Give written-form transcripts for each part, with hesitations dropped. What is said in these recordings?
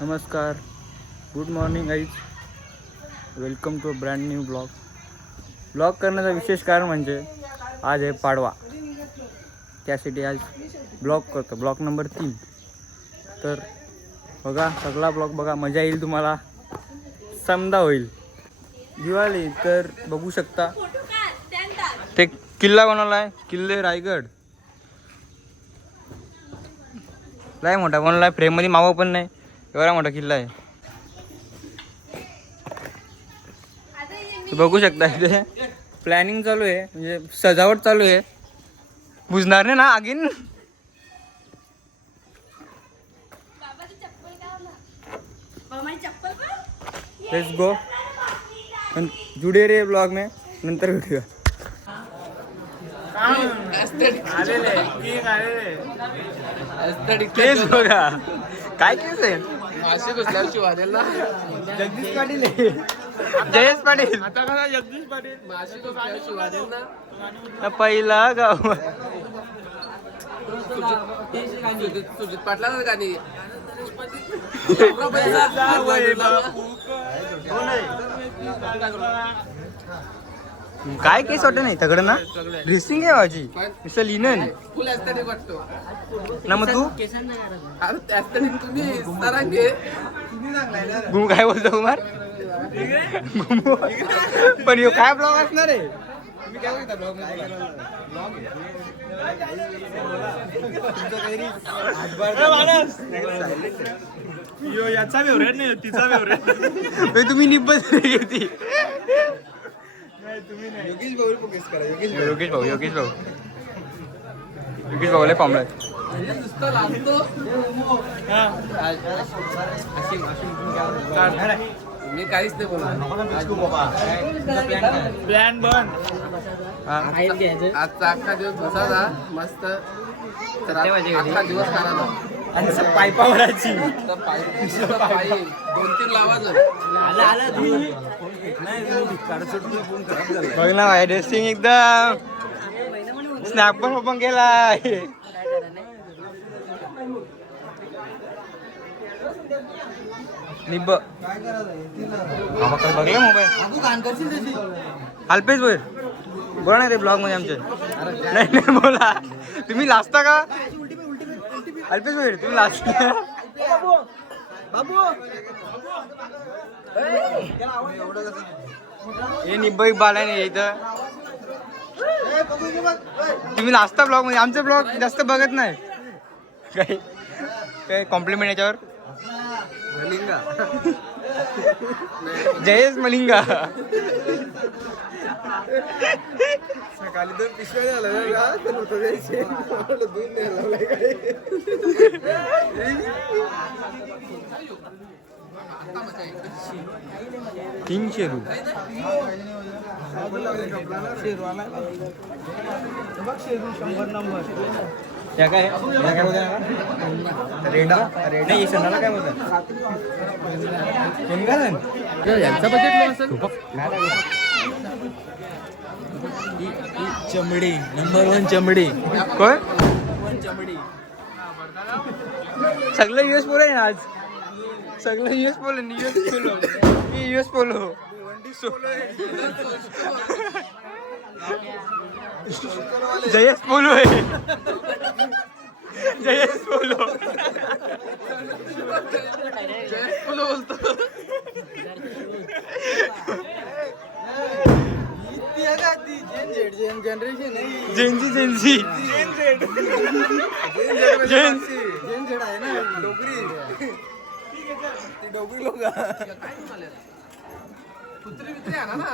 नमस्कार, good morning guys. Welcome to brand new blog करण्याचं विशेष कारण म्हणजे आज आहे पाडवा. त्यासाठी आज ब्लॉग करतो, ब्लॉग नंबर 3. तर बघा, सगळा ब्लॉग बघा, मजा येईल तुम्हाला, समजा होईल. दिवाळी तर बघू शकता, ते किल्ला बनवला आहे, किल्ले रायगड. लय मोठा बनवला आहे, फ्रेममध्ये मावं पण नाही, एवढा मोठा किल्ला आहे. बघू शकता, इथे प्लॅनिंग चालू आहे, म्हणजे सजावट चालू आहे. बुजणार नाही ना आगीन? लेट्स गो, जुड़े रहिए ब्लॉग में, नंतर भेटूया. केस बघा, काय केस आहे? जगदीश पाटील, जयेश पाटील, आता कसा जगदीश पाटील पहिला गाव. सुजित पाटला गाणी काय केस वाटत नाही तगड ना, ड्रेसिंग आहे माझी, नुसतं लिनन फुल ऍस्थेटिक वाटतो ना. मग तू ऍस्थेटिक तुम्ही सरांगे घुम काय बोलतो कुमार? पण ह्यो काय ब्लॉग असणार आहे? तुम्ही काय बोलता ब्लॉग याचा फेवरेट नाही, तिचा फेवरेट. तुम्ही निब्बत घेती. योगेश भाऊ लय पामलाय. मी काहीच नाही बोलणार. प्लॅन बन. आजचा अख्खा दिवस बसायचा मस्त, तर अख्खा दिवस काढायला आणि पायपावराची 2-3 लावायचं. बघ ना भाई, ड्रेसिंग एकदम स्नॅप पण ओपन केलाय. निब्ब बघला मोबाईल अल्पेश भाई, बोला नाही रे ब्लॉग मध्ये आमचे. नाही बोला, तुम्ही लाजता का अल्पेश भाई? तुम्ही लाजता हे निब्बई बाला नाही इथं. तुम्ही लाजता ब्लॉग मध्ये, आमचे ब्लॉग जास्त बघत नाही. काय कॉम्प्लिमेंट याच्यावर? मलिंगा जयेश मलिंगा. सकाळी 2 पिशव्या झाला दूध ₹300. या काय रेडा रेड नाही, सणाला काय बोलतात? यांचा बजेट चमडी नंबर 1 चमडी. कोण सगळं यूएस पोलो आहे आज, सगळं US Polo. US Polo Jayesh polo आहे. जयेश पोलो बोलतो. जेन्झी आहे ना, डोगरी लोक कुत्री बित्री आणा ना.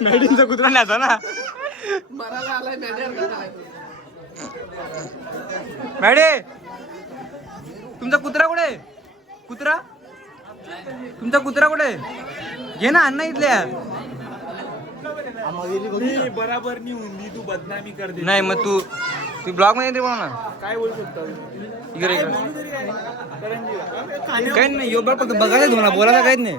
मेडींचा कुत्रा नाही आता ना. मराला आलाय मॅडे, तुमचा कुत्रा कुठे? तुमचा कुत्रा कुठे? घे ना, अण्णा इथल्या. बराबर नाही हुंदी, तू बदनामी कर दे. नाही मग तू ब्लॉग मध्ये येते ना, काय बोलू शकतो? इकडे काही नाही. यो फक्त बघायला तुम्हाला, बोलायला काहीच नाही.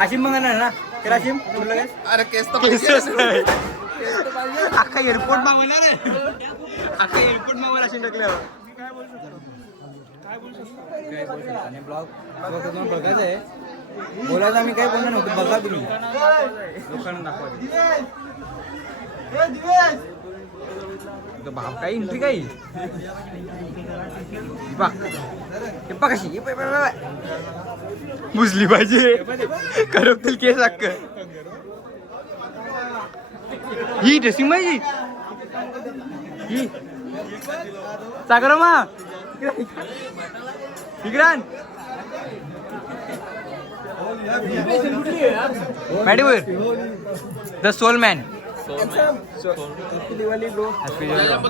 अशी मग ना राशीम कुठलं काय अरे केस तर केसच नाही. केस तर पाहिजे. अख्खा एअरपोर्ट मागवणार आहे अख्खा एअरपोर्ट मागवणार अशी टाकल्यावर काय बोलू शकतो आणि ब्लॉग तुम्हाला बघायचं आहे बोलायचं आम्ही काय बोलणार नव्हतं बघा तुम्ही लोकांना दाखवा भाव काही एंट्री काही कशी बुजली पाहिजे करपतील केस अक्क ही ड्रेसिंग माझी ही सागरमा विक्रांत मॅडीवर द सोल मॅन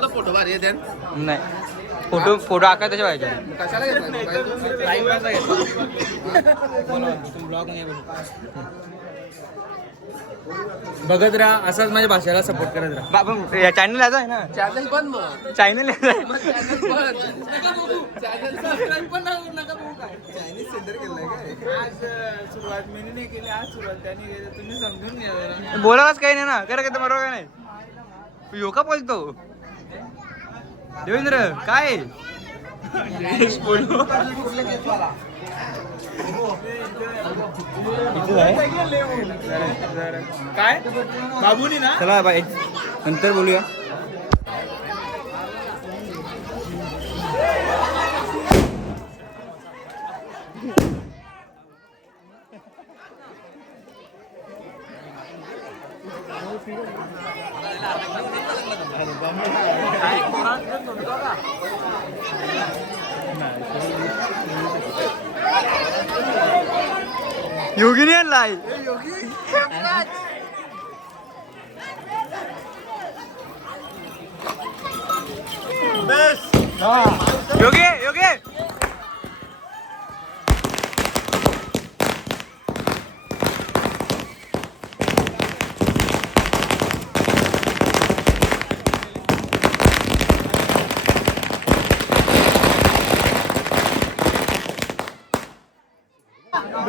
फोटो भारी आहे नाही फोटो फोटो आका त्याच्या पाहिजे कशाला बघत राहा असाच माझ्या भाषेला सपोर्ट करत राहा या चॅनल आहे ना चॅनल बंद मग चॅनल चॅनल सबस्क्राईब पण नका बघू काय चायनीज सेंटर केलंय काय आज सुरुवात मी नाही केली आज सुरुवात त्यांनी केली तुम्ही समजून घ्या जरा बोलायलाच काही नाही ना करा काय बरोबर काय नाही यो का बोलतो देवेंद्र काय बोलू काय बाबूनी ना चला बाय नंतर बोलूया योगिनी आणलाय योगी योगी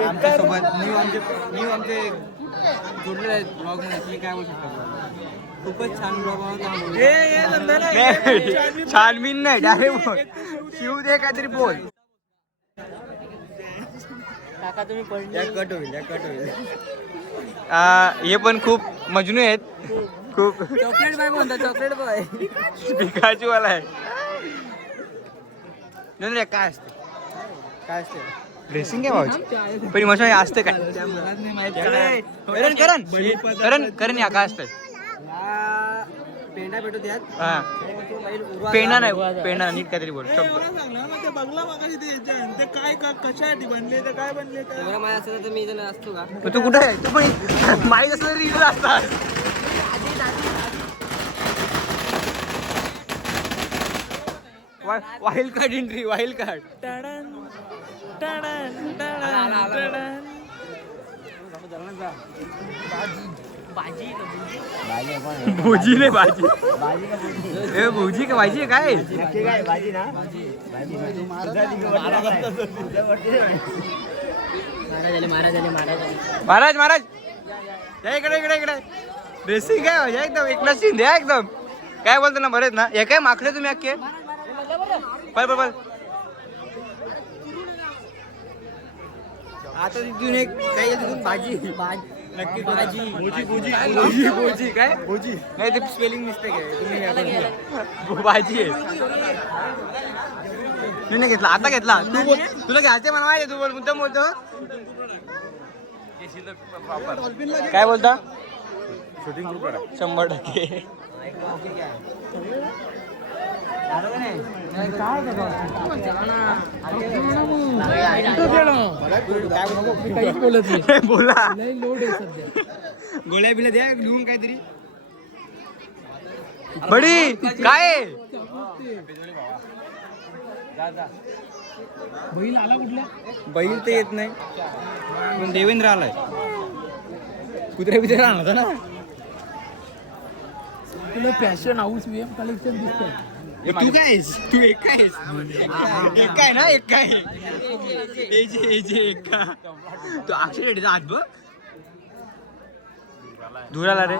आमच्यासोबत न्यू आमचे जोडलेले आहेत ब्लॉगमध्ये तुम्ही काय बोलू शकता खूपच छान ब्लॉग छानबीन नाही डायरेक्ट बोल शिव दे काहीतरी बोल काका तुम्ही कट होईल हे पण खूप मजनू आहेत खूप चॉकलेट बॉय म्हणतात चॉकलेट बॉय पिकाची वाला आहे काय असते ड्रेसिंग काय भाऊची पण मशा असते काय करण या काय असतं पेंडा भेटू द्यात पेंडा नाही पेंडा नीट काहीतरी बोल ते बघला मगाशी ते काय कशासाठी बनले ते काय बनले मी जण असतो का तू कुठे आहे तू पण माहीत असलं तरी इकडे असतात wild card entry wild card भोजी रे भाजी ए भोजी का भाजी काय महाराज महाराज या इकडे इकडे इकडे ड्रेसिंग काय भाजी एकदम एकला शिंदे एकदम काय बोलतो ना बरेच ना हे काय माखले तुम्ही अख्खे पळ पळ आता तिथून एक काही भाजी नक्की भाजी भोजी भोजी भोजी भोजी काय भोजी नाही ते स्पेलिंग मिस्टेक आहे तुम्ही भाजी आहे मी नाही घेतला आता घेतला तू बोल तुला घ्यायचं मला माहिती तू बोल मुद्दाम बोलतो काय बोलता शूटिंग 100% बोला गोळ्या बिल्या द्या लिहून काहीतरी बडी काय बैल आला कुठला बैल तर येत नाही पण देवेंद्र आलाय कुत्र्या बित्र्या आणला ना तुला फॅशन हाऊस VM कलेक्शन दिसतंय तू काय आहेस तू एक काय आहेस एक काय ना एक काय एजे एक का तू अक्षर हात बघ धूर आला रे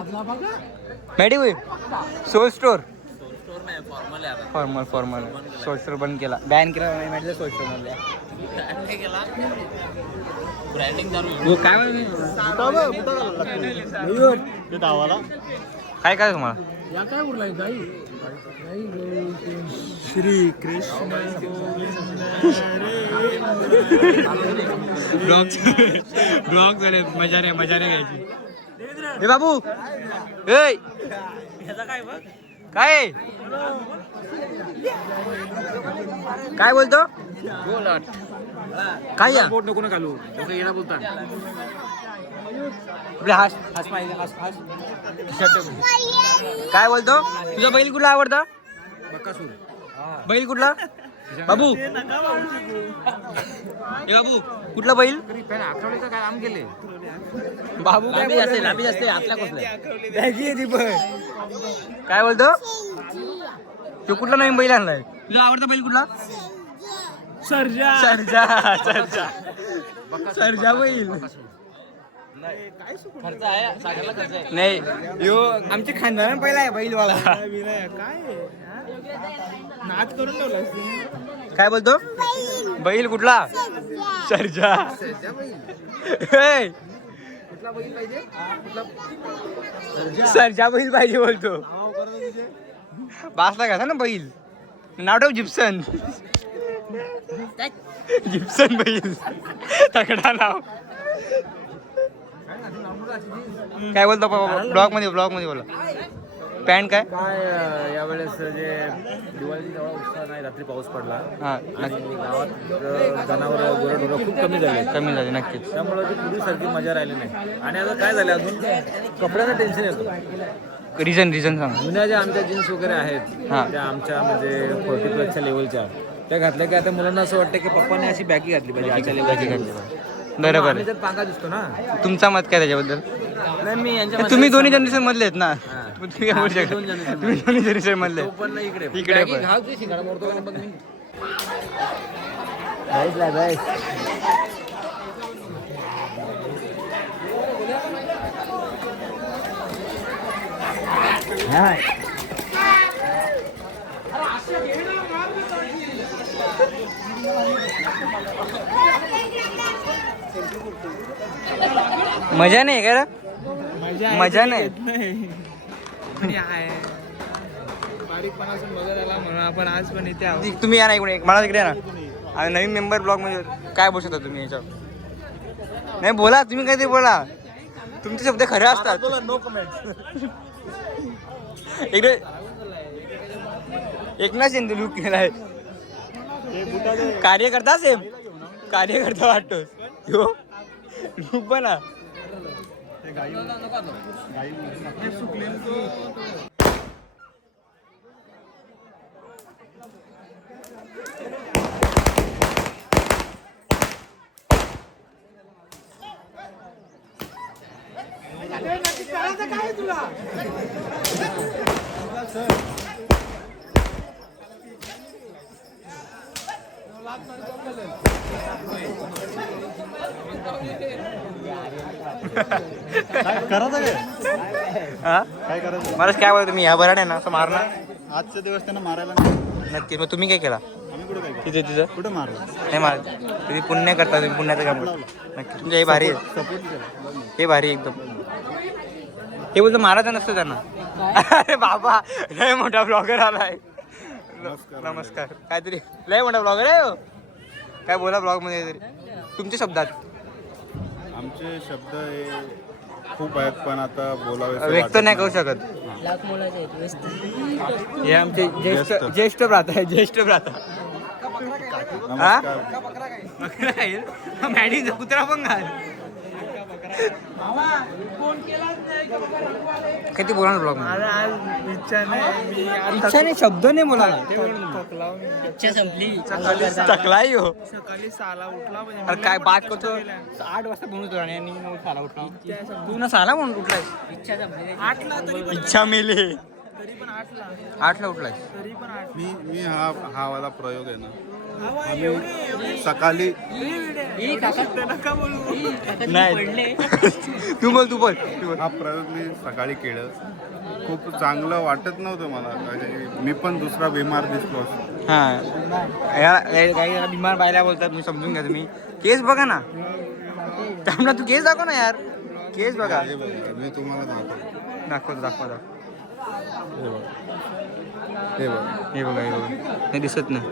मॅडी होई soul store formal soul store बंद केला बॅन केला मॅडीचा सोल स्टोर मधल्या काय काय काय तुम्हाला श्री कृष्ण ब्लॉग झाले मजा रे घ्यायची हे बाबू ए काय काय बोलतो काय या बोट नको ना घालू लोकं येणं बोलतात आपले हास पाहिजे हास काय बोलतो तुझा बैल कुठला आवडता बक्कासूर बैल कुठला बाबू हे बाबू कुठला बैल आठवड्याचं काय काम केले बाबू लांबी असते आतल्या कसल्या काय बोलतो तो कुठला नवीन बैल आणलाय तुझा आवडता बैल कुठला सर्जा सरजा बैल खर्च आहे सागरला खर्च आहे नाही यो आमच्या खानदारात पहिला आहे बैलवाला विनायक काय नाच करून ठेवलास काय बोलतो बैल कुठला सरजा हे! सरजा बैल पाहिजे बोलतो बासला घासा ना बैल नाव ठेव जिप्सन जिप्सन बैल तगडा नाव काय बोलतो ब्लॉग मध्ये बोला पॅन्ट काय यावेळेस जे दिवाळीचा एवढा उत्साह नाही रात्री पाऊस पडला हा आणि गावात जनावर गुरंढोरं खूप कमी झाले नक्कीच त्यामुळे ती पूर्वीसारखी मजा राहिली नाही आणि आता काय झालं अजून कपड्याचं टेन्शन येतं रिझन सांग जुन्या ज्या आमच्या जीन्स वगैरे आहेत हा. त्या आमच्या म्हणजे 40+ लेवलच्या त्या घातल्या की आता मुलांना असं वाटतं की पप्पाने अशी बॅगी घातली पाहिजे आजच्या लेवलची बरोबर आम्ही त्यात पांगा दिसतो ना तुमचा मत काय त्याच्याबद्दल नाही मी यांच्या तुम्ही दोन्ही जनरेशन मधले आहेत ना हा. तुम्ही काय बोलू शकता तुम्ही दोन्ही जनरेशन मधले तो पण नाही इकडे इकडे बॅगी पण. घालतोय शिंगाडा मोडतो का नाही बघ मी मजा नाही का रे? मजा नाही. येत नाही आणि आहे बारीकपणासून मजा झाला म्हणून आपण आज पण इथे आहोत तुम्ही या ना इकडे मला तिकडे या ना आणि नवीन मेंबर ब्लॉग मध्ये काय बोलू शकता तुम्ही याच्यावर नाही बोला तुम्ही काहीतरी बोला तुमचे शब्द खरे असतात नो कमेंट इकडे एकनाथ शिंदे लुक केलाय कार्यकर्ता सेम कार्यकर्ता वाटतो हो लुक बना हा? मलाच काय बोलतो तुम्ही या बरं आहे ना असं मारणार आजचा दिवस त्यांना मारायला नक्की मग तुम्ही काय केला आम्ही कुठं काय तिथे तिथं कुठं मारलं नाही मार तुम्ही पुण्य करता तुम्ही पुण्याचं काम नक्की तुमच्या हे भारी आहे सपोर्ट केला हे भारी आहे एकदम हे बोलतो मारायचं नसतं त्यांना अरे बाबा लय मोठा ब्लॉगर आलाय नमस्कार काहीतरी लय मोठा ब्लॉगर आहे हो. काय बोला ब्लॉग मध्ये तरी तुमच्या शब्दात आमचे शब्द हे खूप आहेत पण आता बोलावे व्यक्त नाही करू शकत हे आमचे ज्येष्ठ भ्राता आहे ज्येष्ठ भ्राता हा मॅडीचा कुत्रा पण घाल किती बोला ब्लॉग इच्छा नाही इच्छा नाही शब्द नाही बोला चकलाई हो सकाळी 6ला उठला म्हणजे अरे काय बात करतो 8 वाजता बनवतो आणि 9 साला उठला तू ना साला म्हणून उठलाय 8ला तरी इच्छा मेली तरी पण 8ला 8ला उठलाय. तरी पण 8 मी हा वाला प्रयोग आहे ना हवा एवढे सकाळी नका बोलू नाही तू बोल हा प्रयोग मी सकाळी केलं. खूप चांगलं वाटत नव्हतं मला. मी पण दुसरा बिमार दिसलो असतो. हां काही बिमार बायला बोलतात मी समजून घ्या तुम्ही. केस बघा ना त्यामुळे तू केस दाखव ना यार. केस बघा. हे बघा, मी तुम्हाला दाखवतो. हे बघा हे दिसत नाही.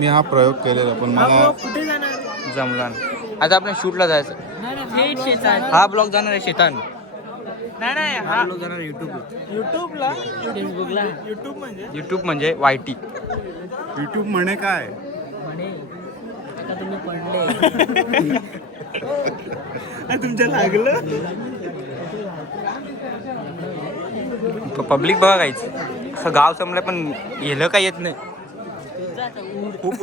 मी हा प्रयोग केलेला पण मला कुठे जाणार जमला नाही. आता आपण शूटला जायचं. थेट शेतात हा ब्लॉग जाणार आहे शेतात. नाही हा ब्लॉग जाणार युट्यूब. युट्यूबला युट्यूब म्हणजे YT. युट्यूब म्हणे काय तुमच्या लागलं पब्लिक बघा काहीच असं गाव संपलं पण गेलं काही येत नाही. खूप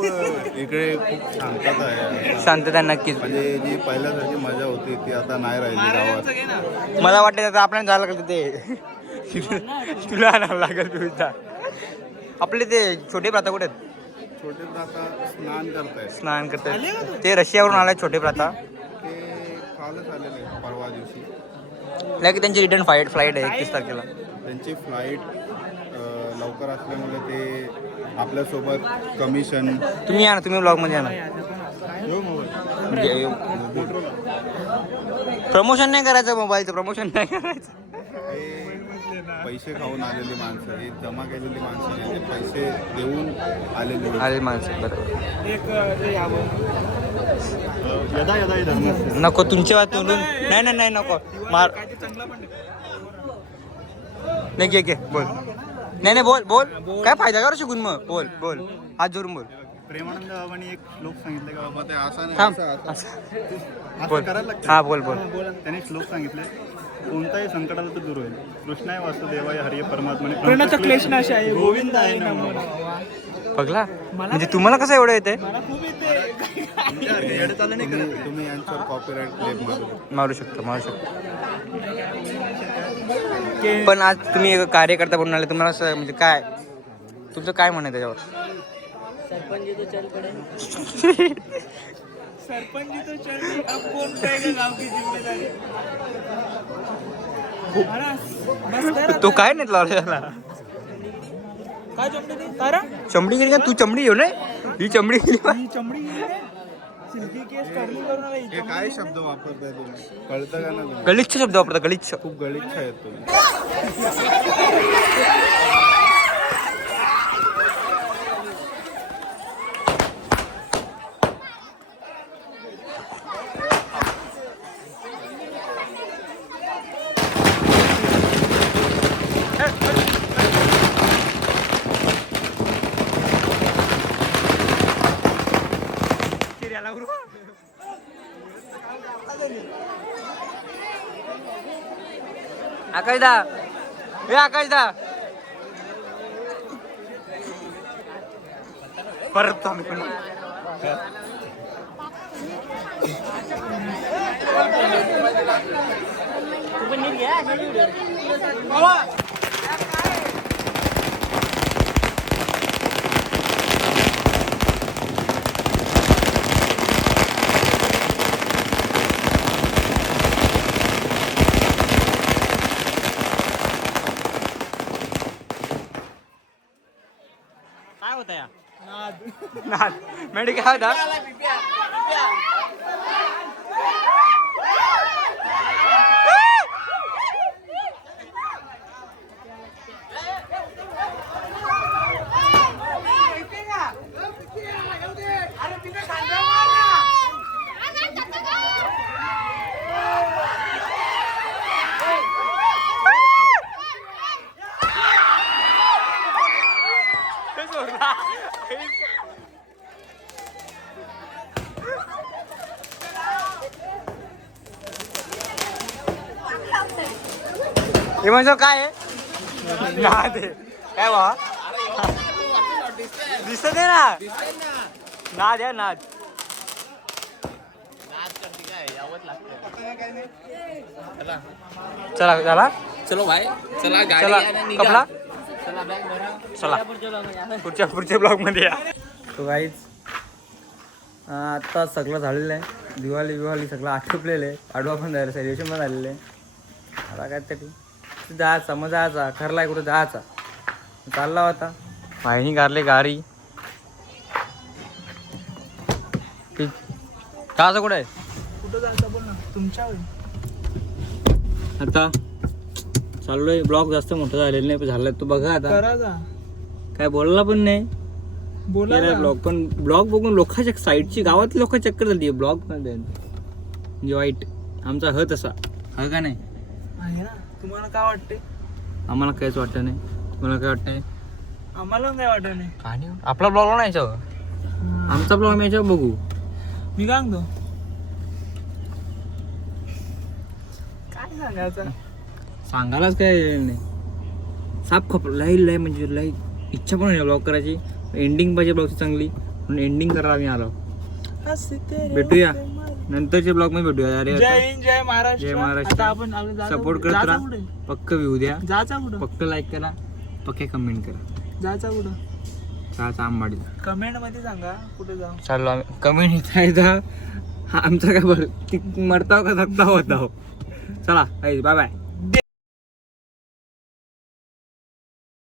इकडे खूप शांतता आहे. शांतता नक्कीच. म्हणजे जी पहिल्यासारखी मजा होती ती आता नाही राहिली गावात. मला वाटतं आता आपल्याला जायला लागलं ते तुला आणावं लागेल तुझा. आपले ते छोटे प्रथा कुठे आहेत? छोटे आता स्नान करतायत. स्नान करतात ते रशियावरून आलाय छोटे प्रथा. ते कालच आलेले परवा दिवशी. की त्यांची रिटर्न फ्लाईट आहे 31 तारखेला. त्यांची फ्लाईट लवकर असल्यामुळे ते आपल्यासोबत कमिशन. तुम्ही या ना तुम्ही ब्लॉगमध्ये या ना. प्रमोशन नाही करायचं मोबाईलचं. प्रमोशन नाही करायचं. पैसे खाऊन आलेली माणसं हे जमा केलेली माणसं नाही. ते पैसे देऊन आलेली आले माणसं. बरोबर एक ते यावं नको तुमच्या वाद तोडून. नाही नको मार. काय ते चांगलं पण नाही घे बोल. नाही बोल काय फायदा करू शिकून मग. बोल हात जोडून बोल. प्रेमानंद बाबांनी एक श्लोक सांगितले का बाबा ते असं नाही थांब. असं असं. असं करायला लागतं. हा बोल. त्यांनी श्लोक सांगितले कोणताही संकटाला तो दूर होईल. कृष्णाय वासुदेवाय हरिय परमात्मने प्रणत क्लेशनाश आहे गोविंद आहे नमो. बघला म्हणजे तुम्हाला कसं एवढं येते. मला खूप येते. तुम्ही यांच्यावर कॉपीराईट क्लेम मारू शकतो. पण आज तुम्ही एक कार्यकर्ता बनून आले. तुम्हाला असं म्हणजे काय तुमचं काय म्हणणं आहे त्याच्यावर? सरपंच जी तो चल रही, अब कौन उठाएगा गांव की जिम्मेदारी. बस कर तो काय नाही लावला त्याला. काय चमडी ती तारा चमडी गेली का तू? चमडी घेऊ नये ही चमडी गेली. ही चमडी गेली रे. सिल्की केस कर्ली करून आला ही हे काय शब्द वापरताय तुम्ही कळतं का ना तुम्ही? गलिच्छ शब्द वापरता. गलिच्छ. खूप गलिच्छ आहेत तुम्ही. आकाशदा परत आम्ही पण काय होता या नाद मेडिकल काय होता? हे म्हणजे काय आहे? नाद आहे काय वा दिसत आहे ना. नाद आहे नाद. चला झाला. चलो भाई चला चला कपडा चला पुढच्या ब्लॉग मध्ये या. तो काहीच आता सगळं झालेलं आहे. दिवाळी सगळं आटोपलेलं आहे. पाडवा पण झालं, सेलिब्रेशन पण झालेलं आहे. आता काय तरी जायचा मग जायचा ठरलाय कुठं जायचा चालला होता. भाईनी गारले गाडी जायचं कुठं आहे कुठं जायचं बोल ना तुमच्या आता चाललोय. ब्लॉग जास्त मोठं झालेलं नाही पण झालं तो बघा आता. करा जा काय बोलला पण नाही बोला ना. ब्लॉग पण ब्लॉग बघून लोकांच्या साईडची गावातली लोक चक्कर झाली ब्लॉग मध्ये म्हणजे वाईट. आमचा ह तसा ह का नाही. आहे ना. तुम्हाला काय वाटते? आम्हाला काहीच वाटत नाही. तुम्हाला काय वाटतंय? आम्हाला काय वाटत नाही. आणि आपला ब्लॉग नाही याच्यावर. आमचा ब्लॉग मी याच्यावर बघू. मी काय सांगतो काय सांगायचं सांगायलाच काय नाही. साप खप लई म्हणजे लई इच्छा पण नाही ब्लॉग करायची. एंडिंग पाहिजे ब्लॉगची चांगली म्हणून एंडिंग करायला आम्ही आलो. भेटूया नंतरच्या ब्लॉग मध्ये भेटूया. अरे जय हिंद जय महाराष्ट्र. जय महाराष्ट्र. आता आपण जायचं सपोर्ट कुठं? करत जायचं राहा. कुठे? पक्क व्ह्यू द्या. जायचं कुठं? पक्क लाईक करा. पक्के कमेंट करा. जायचं कुठं? चहाचा आंबाडी कमेंट मध्ये सांगा कुठे जाऊ. चाललो आम्ही. कमेंट येता हा आमचा काय बरं ती मरताव का थकता होता. चला बाय बाय.